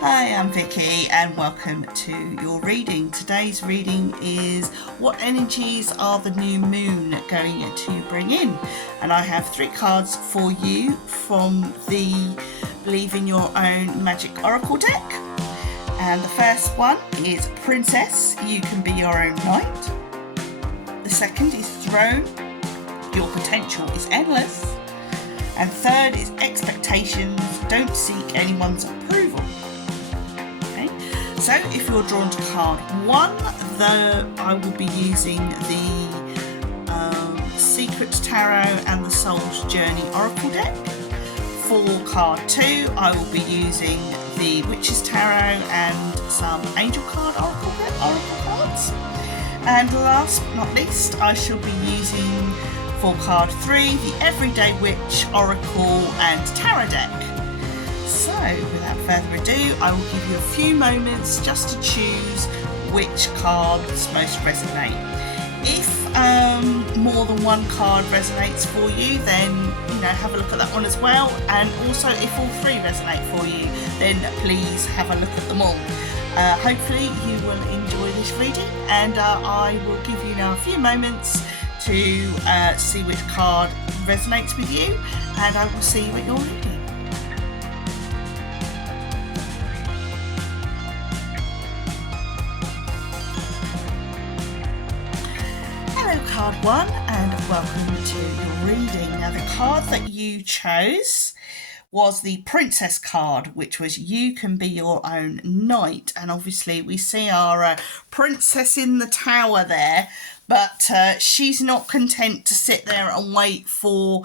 Hi, I'm Vicky and welcome to your reading. Today's reading is what energies are the new moon going to bring in? And I have 3 cards for you from the Believe in Your Own Magic Oracle deck. And the first one is Princess, you can be your own knight. The second is Throne, your potential is endless. And third is Expectations, don't seek anyone's approval. So if you're drawn to card 1, I will be using the Secret Tarot and the Soul's Journey Oracle deck. For card 2, I will be using the Witch's Tarot and some Angel card Oracle cards. And last but not least, I shall be using for card 3 the Everyday Witch Oracle and Tarot deck. So, without further ado, I will give you a few moments just to choose which cards most resonate. If more than one card resonates for you, then have a look at that one as well. And also, if all 3 resonate for you, then please have a look at them all. Hopefully, you will enjoy this reading, and I will give you now a few moments to see which card resonates with you, and I will see you at your reading. Hello card 1 and welcome to your reading. Now the card that you chose was the Princess card, which was you can be your own knight, and obviously we see our princess in the tower there, but she's not content to sit there and wait for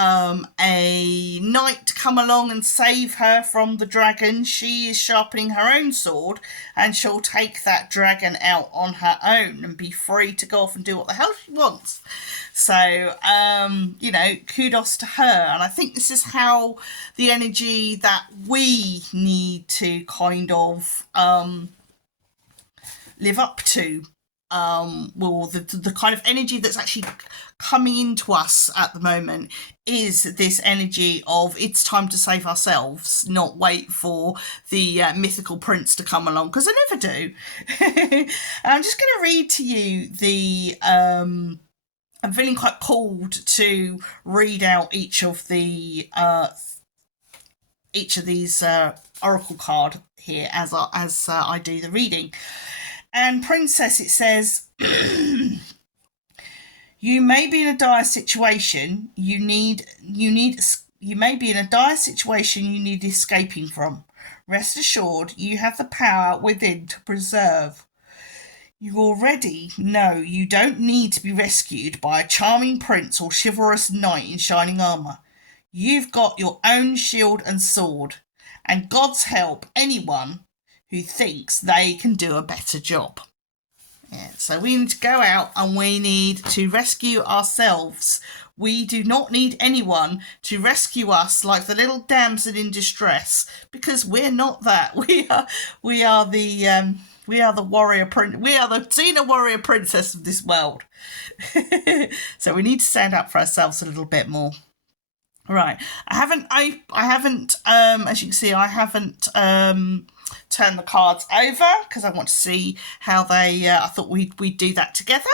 a knight to come along and save her from the dragon. She is sharpening her own sword, and she'll take that dragon out on her own and be free to go off and do what the hell she wants. So, kudos to her. And I think this is how the energy that we need to kind of live up to. The kind of energy that's actually coming into us at the moment is this energy of it's time to save ourselves, not wait for the mythical prince to come along, because they never do. I'm just going to read to you I'm feeling quite called to read out each of these oracle card here as I do the reading. And Princess, it says, you may be in a dire situation you need escaping from. Rest assured, you have the power within to preserve. You already know you don't need to be rescued by a charming prince or chivalrous knight in shining armour. You've got your own shield and sword, and God's help anyone who thinks they can do a better job. Yeah, so we need to go out and we need to rescue ourselves. We do not need anyone to rescue us like the little damsel in distress, because we're not that. We are the warrior prince. We are the Xena warrior princess of this world. So we need to stand up for ourselves a little bit more. Right. I haven't as you can see, I haven't turn the cards over because I want to see how they I thought we'd do that together.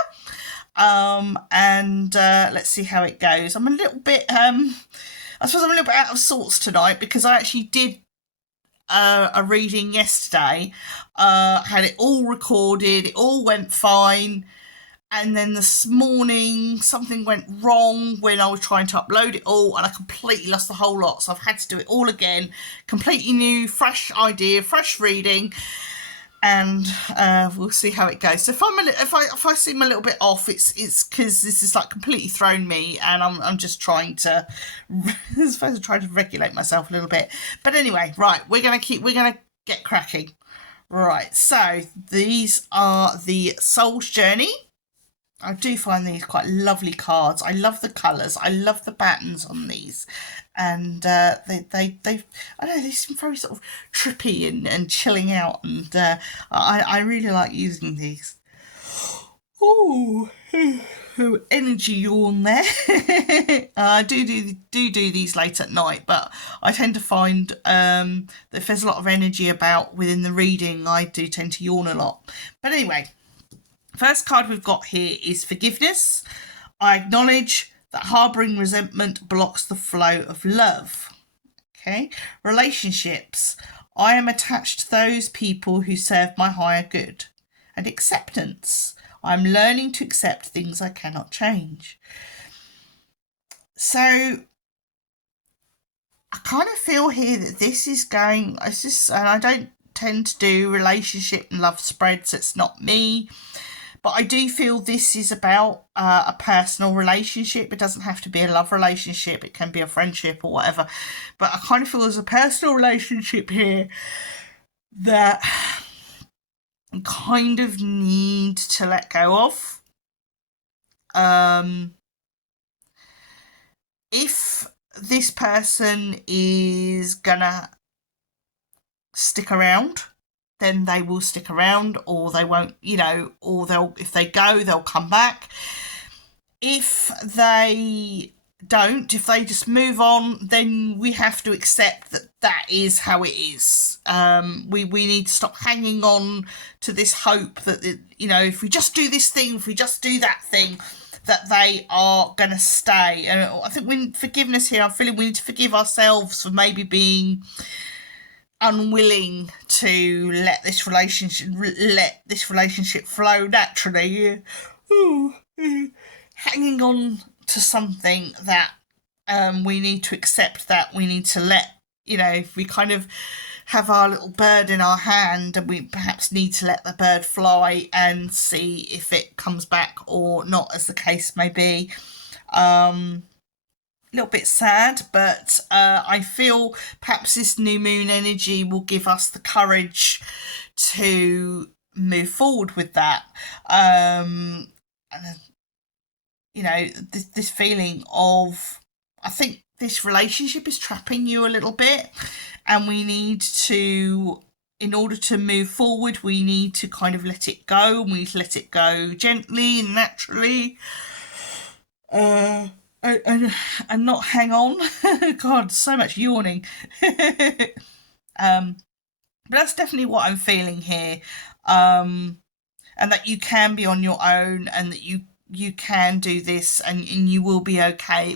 Let's see how it goes. I'm a little bit I suppose I'm a little bit out of sorts tonight because I actually did a reading yesterday, had it all recorded, it all went fine, and then this morning something went wrong when I was trying to upload it all, and I completely lost the whole lot. So I've had to do it all again, completely new, fresh idea, fresh reading, and we'll see how it goes. So if I seem a little bit off, it's because this is like completely thrown me, and I'm just trying to I suppose I'm trying to regulate myself a little bit. But anyway, right, we're gonna get cracking. Right, so these are the Soul's Journey. I do find these quite lovely cards. I love the colours. I love the patterns on these, and they I don't know, they seem very sort of trippy and chilling out, and I really like using these. Oh, energy yawn there. I do these late at night, but I tend to find that if there's a lot of energy about within the reading, I do tend to yawn a lot. But anyway, first card we've got here is forgiveness. I acknowledge that harbouring resentment blocks the flow of love. Okay, relationships. I am attached to those people who serve my higher good. And acceptance. I'm learning to accept things I cannot change. So I kind of feel here that this is going, and I don't tend to do relationship and love spreads, it's not me. But I do feel this is about a personal relationship. It doesn't have to be a love relationship. It can be a friendship or whatever. But I kind of feel there's a personal relationship here that I kind of need to let go of. If this person is gonna stick around, then they will stick around, or they won't, or if they go, they'll come back. If they don't, if they just move on, then we have to accept that that is how it is. We need to stop hanging on to this hope that, if we just do this thing, if we just do that thing, that they are going to stay. And I think we need forgiveness here. I'm feeling we need to forgive ourselves for maybe being unwilling to let this relationship flow naturally. Hanging on to something that we need to accept, that we need to let, if we kind of have our little bird in our hand, and we perhaps need to let the bird fly and see if it comes back or not, as the case may be. A little bit sad, but I feel perhaps this new moon energy will give us the courage to move forward with that. And this feeling of, I think this relationship is trapping you a little bit, and we need to, in order to move forward, we need to kind of let it go, and we need to let it go gently and naturally, and not hang on. God, so much yawning. But that's definitely what I'm feeling here, and that you can be on your own, and that you can do this, and you will be okay.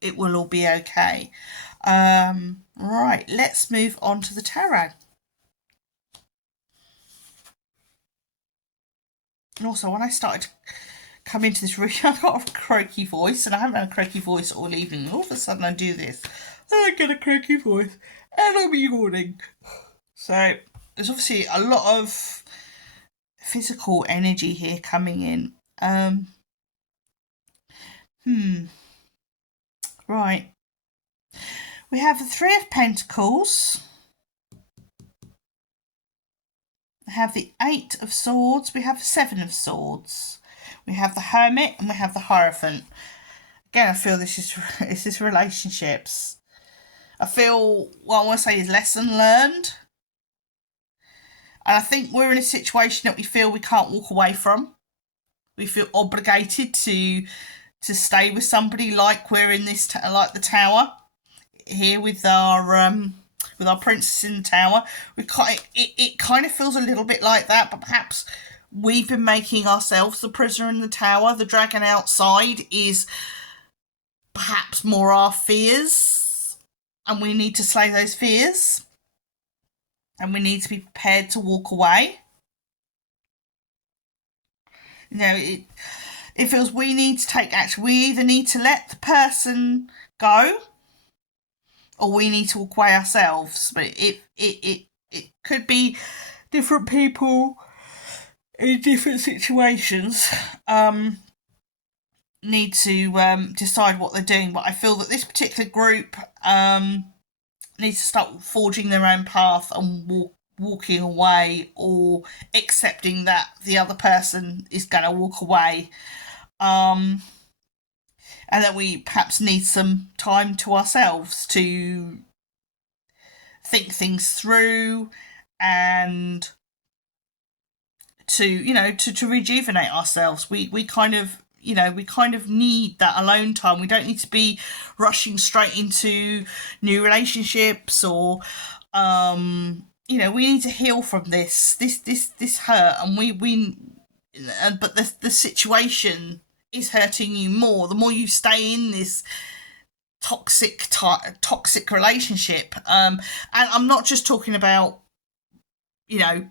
It will all be okay. Right, let's move on to the tarot. And also, when I started to come into this room, I got a croaky voice, and I haven't had a croaky voice all evening. All of a sudden I do this, and I get a croaky voice, and I'm yawning. So there's obviously a lot of physical energy here coming in. Right. We have the Three of Pentacles. We have the Eight of Swords. We have the Seven of Swords. We have the Hermit, and we have the Hierophant. Again, I feel this is relationships. I feel what I want to say is lesson learned. And I think we're in a situation that we feel we can't walk away from. We feel obligated to stay with somebody, like we're in this, like the Tower here with our princess in the Tower. It kind of feels a little bit like that, but perhaps we've been making ourselves the prisoner in the Tower. The dragon outside is perhaps more our fears, and we need to slay those fears, and we need to be prepared to walk away. It feels we need to take action. We either need to let the person go, or we need to walk away ourselves. But it could be different people in different situations need to decide what they're doing. But I feel that this particular group needs to start forging their own path and walking away, or accepting that the other person is going to walk away. And that we perhaps need some time to ourselves to think things through, and to rejuvenate ourselves. We kind of need that alone time. We don't need to be rushing straight into new relationships, or we need to heal from this hurt, and but the situation is hurting you more. The more you stay in this toxic relationship, and I'm not just talking about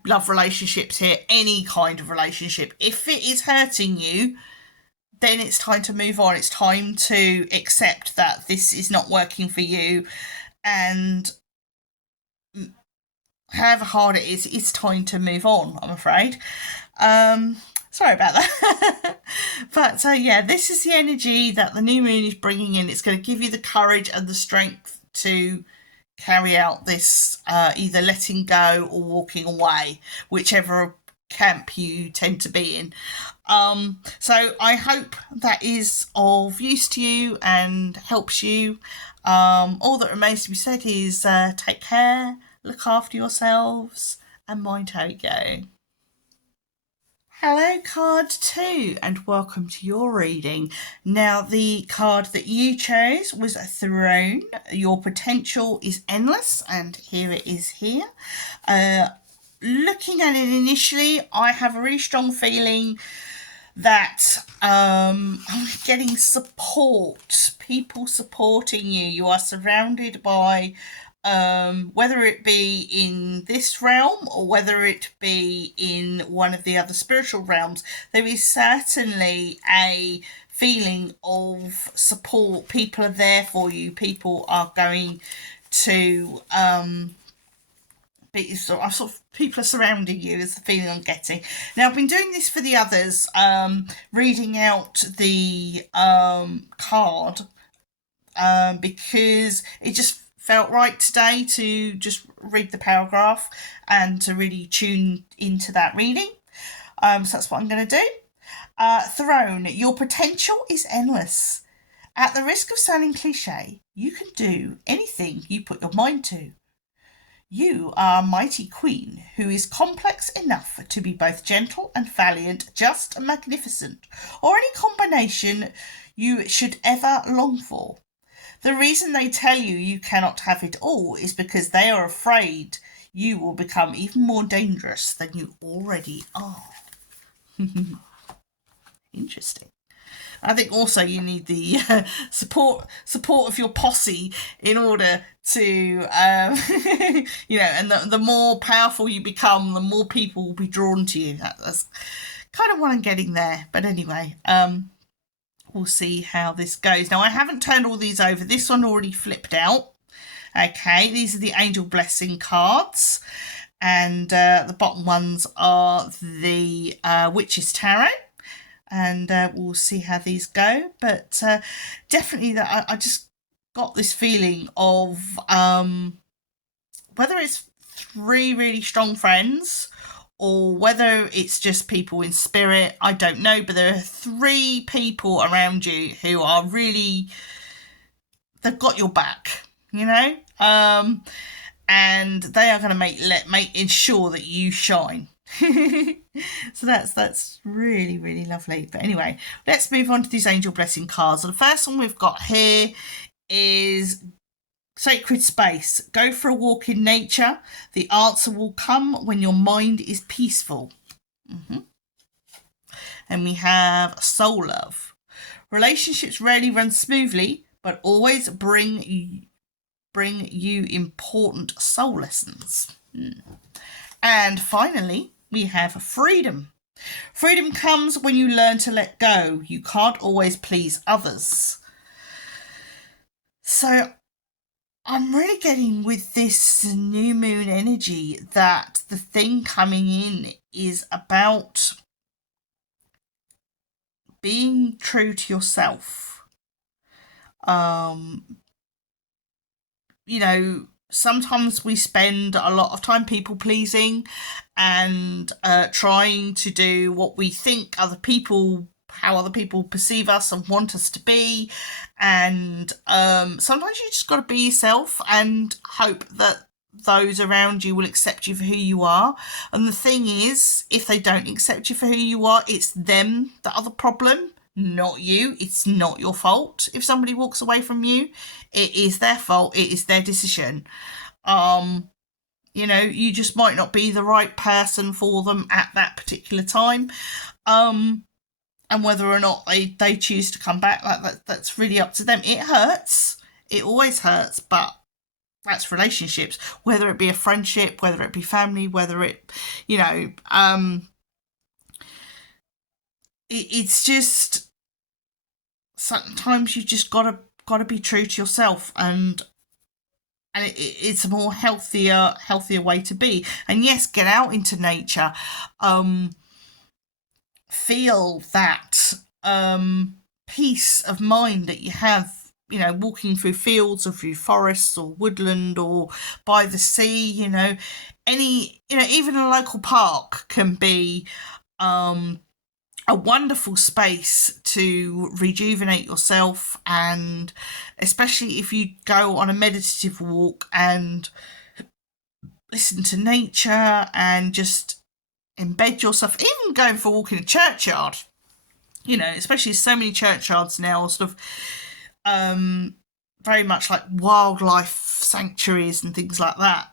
love relationships here, any kind of relationship. If it is hurting you, then it's time to move on. It's time to accept that this is not working for you, and however hard it is, it's time to move on, I'm afraid. Sorry about that. But this is the energy that the new moon is bringing in. It's going to give you the courage and the strength to carry out this either letting go or walking away, whichever camp you tend to be in. So I hope that is of use to you and helps you. All that remains to be said is take care, look after yourselves, and mind how you go. Hello, card 2, and welcome to your reading. Now, the card that you chose was a Throne. Your potential is endless, and here it is here. Looking at it initially, I have a really strong feeling that I'm getting support, people supporting you. You are surrounded by whether it be in this realm or whether it be in one of the other spiritual realms, there is certainly a feeling of support. People are there for you. People are going to people are surrounding you, is the feeling I'm getting. Now, I've been doing this for the others, reading out the card because it just felt right today to just read the paragraph and to really tune into that reading. So that's what I'm going to do. Throne, your potential is endless. At the risk of sounding cliche, you can do anything you put your mind to. You are a mighty queen who is complex enough to be both gentle and valiant, just and magnificent, or any combination you should ever long for. The reason they tell you you cannot have it all is because they are afraid you will become even more dangerous than you already are. Interesting. I think also you need the support of your posse in order to, and the more powerful you become, the more people will be drawn to you. That's kind of what I'm getting there. But anyway, we'll see how this goes. Now, I haven't turned all these over. This one already flipped out. Okay, these are the Angel Blessing cards. And the bottom ones are the Witch's Tarot. And we'll see how these go. But definitely that I just got this feeling of whether it's 3 really strong friends or whether it's just people in spirit, I don't know. But there are 3 people around you who are really, they've got your back, and they are going to ensure that you shine. So that's really, really lovely. But anyway, let's move on to these Angel Blessing cards. So the first one we've got here is Sacred Space. Go for a walk in nature. The answer will come when your mind is peaceful. And we have Soul Love. Relationships rarely run smoothly, but always bring you important soul lessons. And finally, we have Freedom. Freedom comes when you learn to let go. You can't always please others. So I'm really getting with this new moon energy that the thing coming in is about being true to yourself. Sometimes we spend a lot of time people pleasing and trying to do what we think how other people perceive us and want us to be. And sometimes you just got to be yourself and hope that those around you will accept you for who you are. And the thing is, if they don't accept you for who you are, it's them that are the problem, not you. It's not your fault. If somebody walks away from you, it is their fault. It is their decision. You just might not be the right person for them at that particular time. And whether or not they choose to come back, that's really up to them. It hurts. It always hurts, but that's relationships, whether it be a friendship, whether it be family, whether it, it's just sometimes you just gotta be true to yourself, and it's a more healthier way to be. And yes, get out into nature, feel that peace of mind that you have, walking through fields or through forests or woodland or by the sea. Even a local park can be a wonderful space to rejuvenate yourself, and especially if you go on a meditative walk and listen to nature and just embed yourself, even going for a walk in a churchyard, especially so many churchyards now are sort of very much like wildlife sanctuaries and things like that.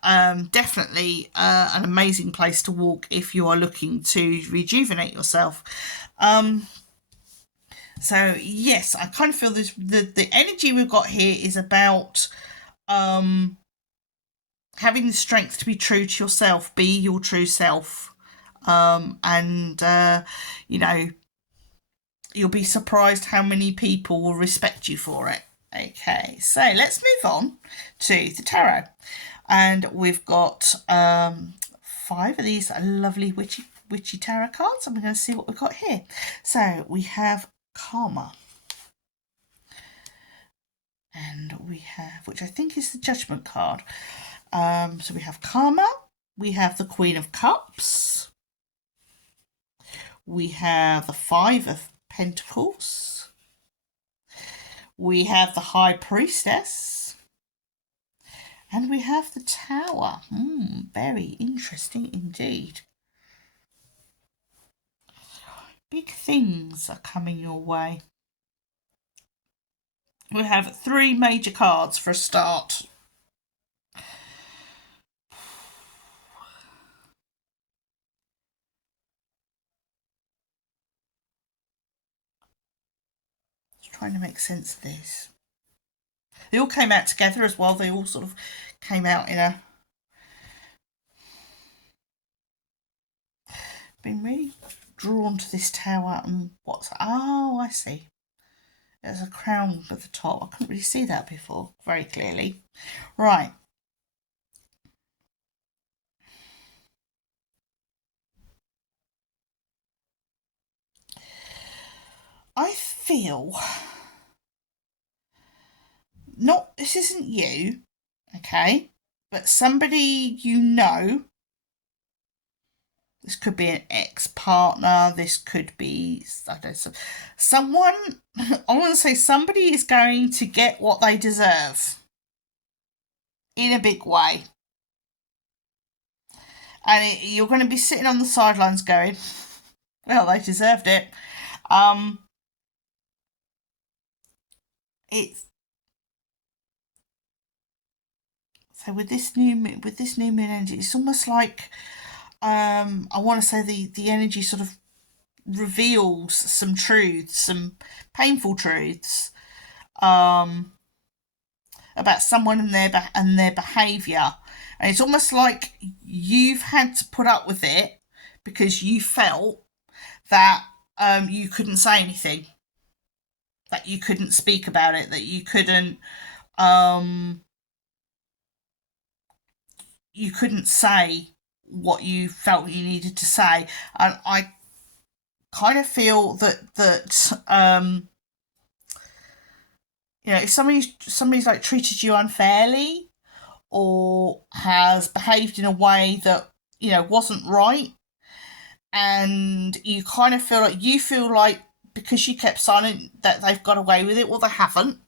Definitely an amazing place to walk if you are looking to rejuvenate yourself. So yes, I kind of feel this the energy we've got here is about having the strength to be true to yourself, be your true self, and you'll be surprised how many people will respect you for it. Okay, so let's move on to the tarot, and we've got 5 of these lovely witchy tarot cards, and we're going to see what we've got here. So we have Karma, and we have, which I think is the Judgment card. So we have Karma, we have the Queen of Cups, we have the 5 of Pentacles, we have the High Priestess, and we have the Tower. Very interesting indeed. Big things are coming your way. We have 3 major cards for a start. Trying to make sense of this. They all came out together as well. They all sort of came out in a... Been really drawn to this tower and what's... Oh, I see. There's a crown at the top. I couldn't really see that before very clearly. Right. I feel... this isn't you, okay, but somebody this could be an ex-partner, this could be, I don't know, someone, I want to say somebody is going to get what they deserve in a big way. And you're going to be sitting on the sidelines going, well, they deserved it. It's so with this new moon energy, it's almost like I want to say the energy sort of reveals some truths, some painful truths about someone and their behaviour, and it's almost like you've had to put up with it because you felt that you couldn't say anything, that you couldn't speak about it, that you couldn't say what you felt you needed to say. And I kind of feel that if somebody's like treated you unfairly or has behaved in a way that wasn't right, and you kind of feel like because you kept silent that they've got away with it. Well, they haven't.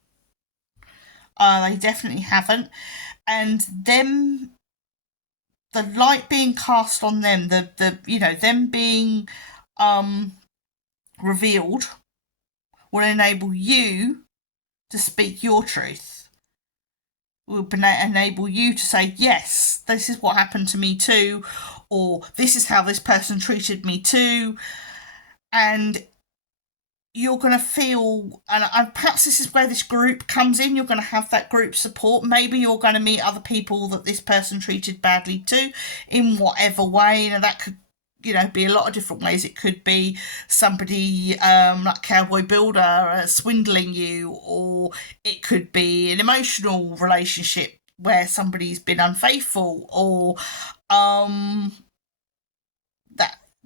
They definitely haven't. And them the light being cast on them, the them being revealed, will enable you to speak your truth. Will enable you to say, yes, this is what happened to me too, or this is how this person treated me too. And you're going to feel, and perhaps this is where this group comes in, you're going to have that group support. Maybe you're going to meet other people that this person treated badly too, in whatever way. That could, be a lot of different ways. It could be somebody like Cowboy Builder swindling you, or it could be an emotional relationship where somebody's been unfaithful, or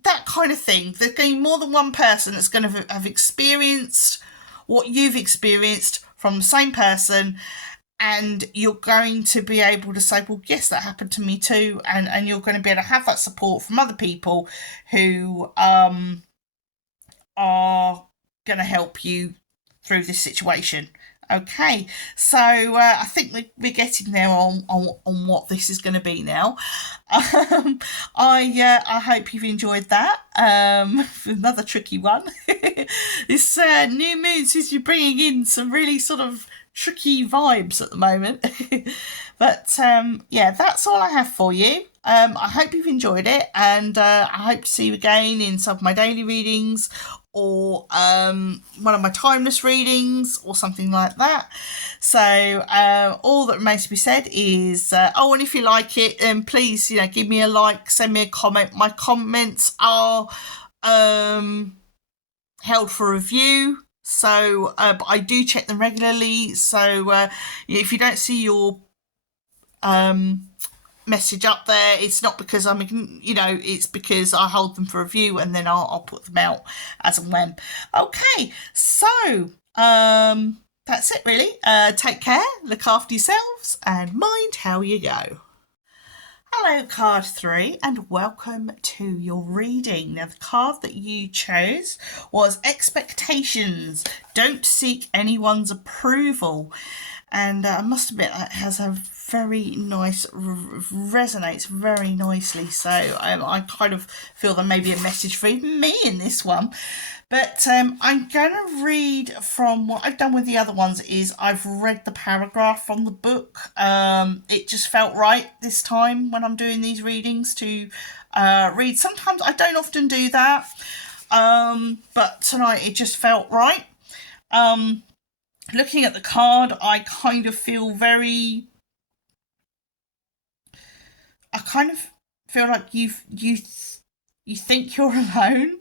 that kind of thing. There's going to be more than one person that's going to have experienced what you've experienced from the same person, and you're going to be able to say, well, yes, that happened to me too, and you're going to be able to have that support from other people who are going to help you through this situation. Okay, so I think we're getting there on what this is going to be now. I hope you've enjoyed that. Another tricky one. This new moon seems to be bringing in some really sort of tricky vibes at the moment. But that's all I have for you. I hope you've enjoyed it, and I hope to see you again in some of my daily readings, or one of my timeless readings, or something like that. So all that remains to be said is, and if you like it, then please, give me a like, send me a comment. My comments are held for review, so but I do check them regularly. So if you don't see your message up there, it's not because it's because I hold them for review, and then I'll put them out as and when. Okay, so that's it really. Take care, look after yourselves, and mind how you go. Hello, card 3, and welcome to your reading. Now, the card that you chose was Expectations. Don't seek anyone's approval. And I must admit, that has a very nice, resonates very nicely. So I kind of feel there may be a message for even me in this one. But I'm going to read from what I've done with the other ones is I've read the paragraph from the book. It just felt right this time when I'm doing these readings to read. Sometimes I don't often do that, but tonight it just felt right. Looking at the card, I kind of feel like you think you're alone,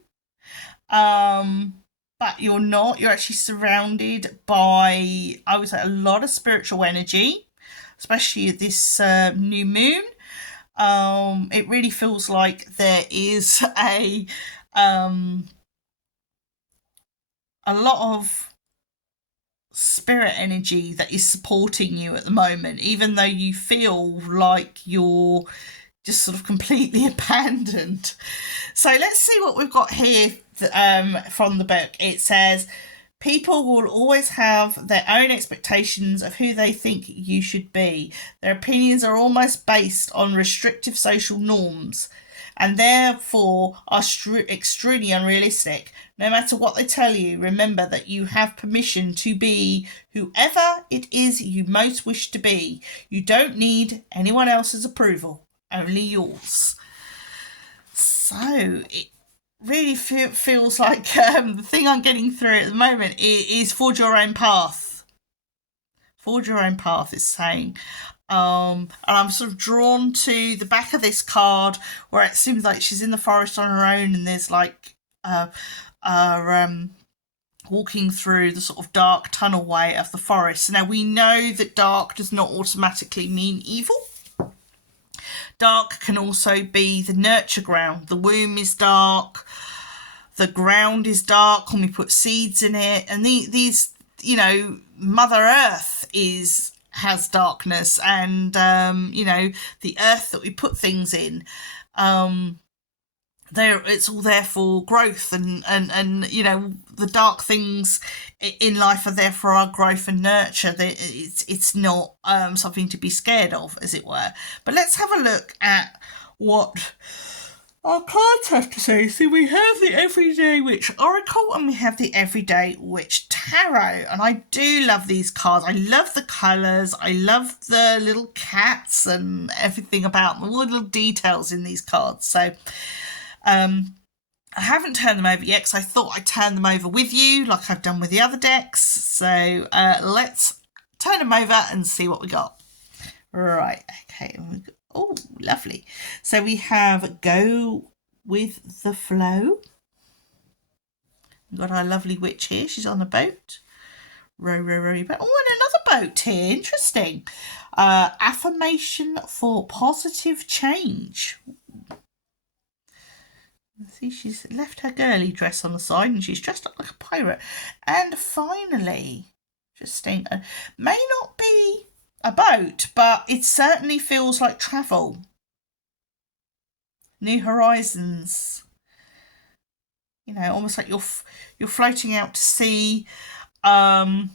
but you're not. You're actually surrounded by, I would say, a lot of spiritual energy, especially at this new moon. It really feels like there is a lot of spirit energy that is supporting you at the moment, even though you feel like you're just sort of completely abandoned. So let's see what we've got here from the book. It says, people will always have their own expectations of who they think you should be. Their opinions are almost based on restrictive social norms, and therefore are extremely unrealistic. No matter what they tell you, remember that you have permission to be whoever it is you most wish to be. You don't need anyone else's approval, only yours. So it really feels like the thing I'm getting through at the moment is forge your own path. Forge your own path is saying. And I'm sort of drawn to the back of this card where it seems like she's in the forest on her own, and there's like walking through the sort of dark tunnel way of the forest. Now, we know that dark does not automatically mean evil. Dark can also be the nurture ground. The womb is dark, the ground is dark when we put seeds in it, and these Mother Earth has darkness, and the earth that we put things in. it's all there for growth, and you know, the dark things in life are there for our growth and nurture. It's not something to be scared of, as it were. But let's have a look at what our cards have to say. So we have the Everyday Witch Oracle and we have the Everyday Witch Tarot. And I do love these cards. I love the colours. I love the little cats and everything about them, all the little details in these cards. So I haven't turned them over yet because I thought I'd turn them over with you like I've done with the other decks. So let's turn them over and see what we got. Right, okay. Oh, lovely. So we have Go with the Flow. We've got our lovely witch here. She's on a boat. Row, row, row your boat. Oh, and another boat here. Interesting. Affirmation for positive change. See, she's left her girly dress on the side and she's dressed up like a pirate. And finally, interesting, may not be a boat, but it certainly feels like travel. New horizons. You know, almost like you're floating out to sea, perhaps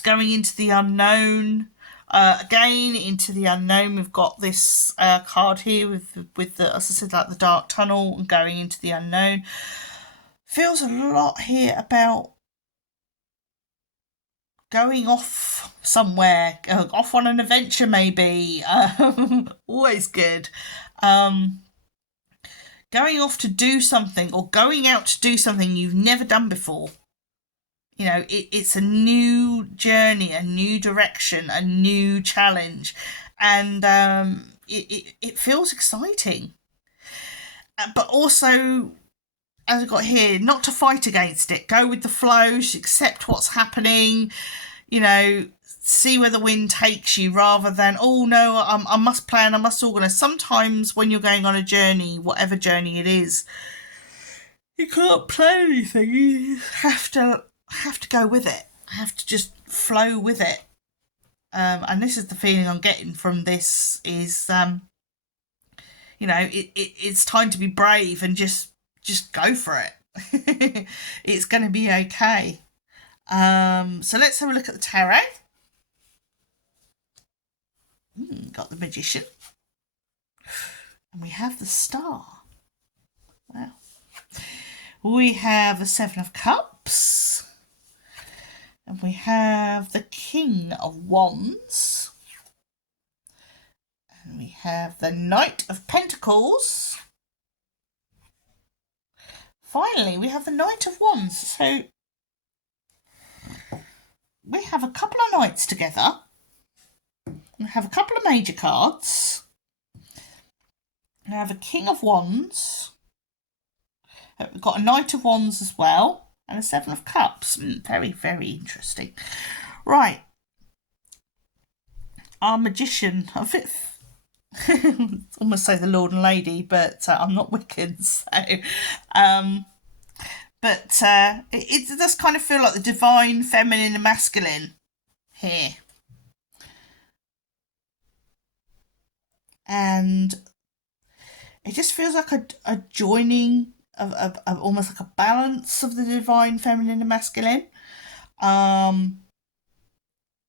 going into the unknown. Again, into the unknown, we've got this card here with the, as I said, like the dark tunnel and going into the unknown. Feels a lot here about going off somewhere, off on an adventure maybe. Always good. Going off to do something or going out to do something you've never done before. You know, it's a new journey, a new direction, a new challenge, and it feels exciting. But also, as I've got here, not to fight against it. Go with the flow, accept what's happening, you know, see where the wind takes you rather than, oh no, I must plan, I must organise. Sometimes when you're going on a journey, whatever journey it is, you can't plan anything. You have to go with it. I have to just flow with it. And this is the feeling I'm getting from this is, you know, it's time to be brave and just go for it. It's going to be okay. So let's have a look at the tarot. Got the Magician. And we have the Star. Wow. We have the Seven of Cups. And we have the King of Wands. And we have the Knight of Pentacles. Finally, we have the Knight of Wands. So we have a couple of knights together. We have a couple of major cards. We have a King of Wands. We've got a Knight of Wands as well. And a Seven of Cups. Very, very interesting. Right. Our Magician. Almost say the Lord and Lady, but I'm not Wiccan, so... it does kind of feel like the divine, feminine and masculine here. And it just feels like a joining of almost like a balance of the divine, feminine and masculine.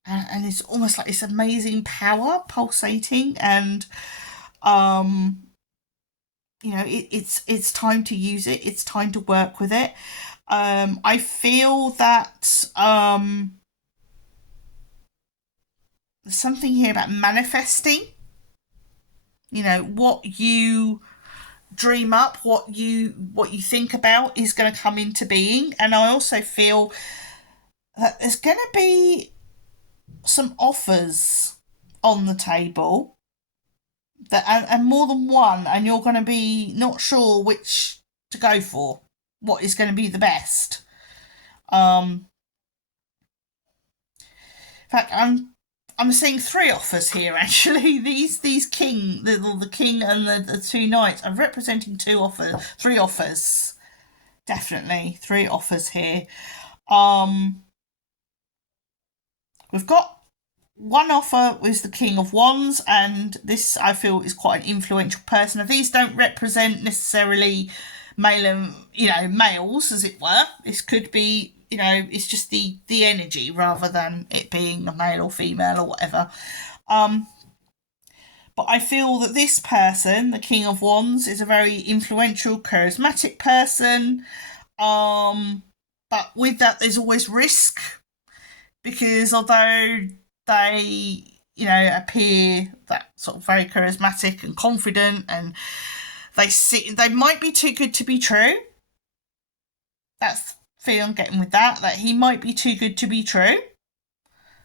And it's almost like this amazing power pulsating, and you know, it's time to use it. It's time to work with it. I feel that there's something here about manifesting. You know, what you dream up, what you think about is going to come into being. And I also feel that there's going to be some offers on the table, that and more than one, and you're going to be not sure which to go for, what is going to be the best. In fact, I'm seeing three offers here actually. These king, the king and the two knights are representing three offers. Definitely three offers here. We've got one offer was the King of Wands, and this I feel is quite an influential person. Now, these don't represent necessarily male and males, as it were. This could be, it's just the energy rather than it being a male or female or whatever. But I feel that this person, the King of Wands, is a very influential, charismatic person. But with that, there's always risk, because although they, appear that sort of very charismatic and confident, and they might be too good to be true. That's the feel I'm getting with that he might be too good to be true.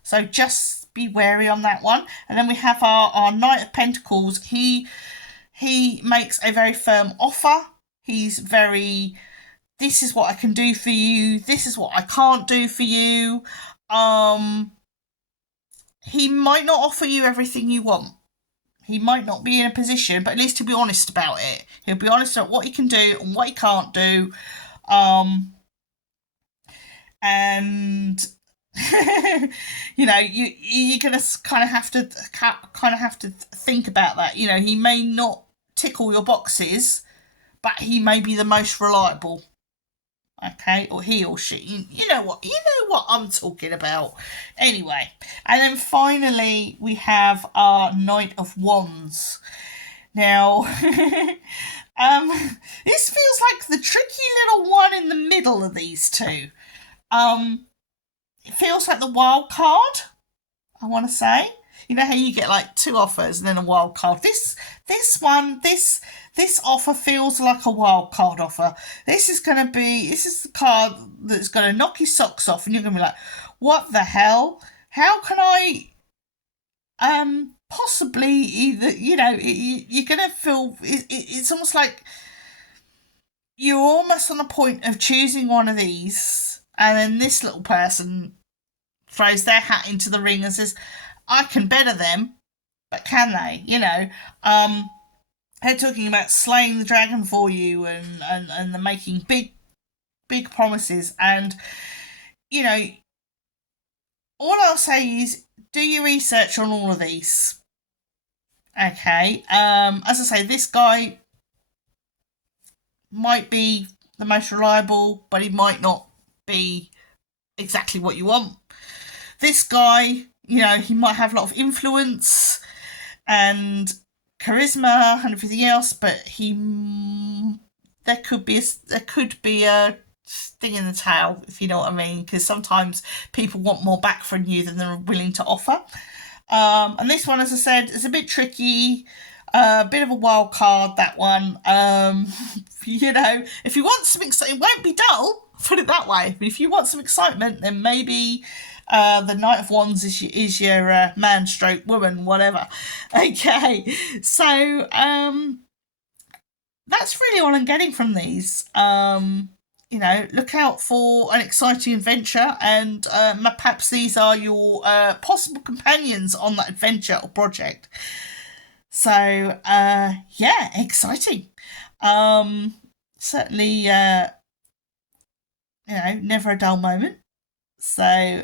So just be wary on that one. And then we have our Knight of Pentacles. He makes a very firm offer. He's very, this is what I can do for you. This is what I can't do for you. He might not offer you everything you want. He might not be in a position, but at least he'll be honest about it. He'll be honest about what he can do and what he can't do. And you're gonna kind of have to think about that. He may not tick all your boxes, but he may be the most reliable. Okay, or he or she, you know what I'm talking about. Anyway, and then finally we have our Knight of Wands. Now, this feels like the tricky little one in the middle of these two. It feels like the wild card, I want to say. You know how you get like two offers and then a wild card. This offer feels like a wild card offer. This is the card that's going to knock your socks off, and you're going to be like, what the hell? How can I possibly either, you're going to feel, it's almost like you're almost on the point of choosing one of these, and then this little person throws their hat into the ring and says, I can better them, but can they? They're talking about slaying the dragon for you, and they're making big promises. And, all I'll say is do your research on all of these. Okay. As I say, this guy might be the most reliable, but he might not be exactly what you want. This guy, he might have a lot of influence and charisma and everything else, but there could be a sting in the tail, if you know what I mean, because sometimes people want more back from you than they're willing to offer. And this one, as I said, is a bit tricky, a bit of a wild card, that one. If you want some excitement, it won't be dull, put it that way. But if you want some excitement, then maybe the Knight of Wands is your man stroke woman, whatever. Okay, so that's really all I'm getting from these. Look out for an exciting adventure, and perhaps these are your possible companions on that adventure or project. So, exciting. Certainly, never a dull moment. So,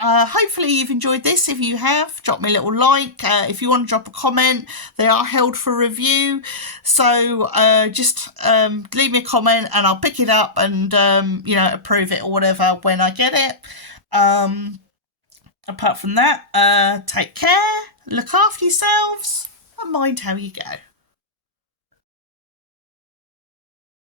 hopefully you've enjoyed this. If you have, drop me a little like. If you want to drop a comment, they are held for review. So just leave me a comment and I'll pick it up and, approve it or whatever when I get it. Apart from that, take care, look after yourselves, and mind how you go.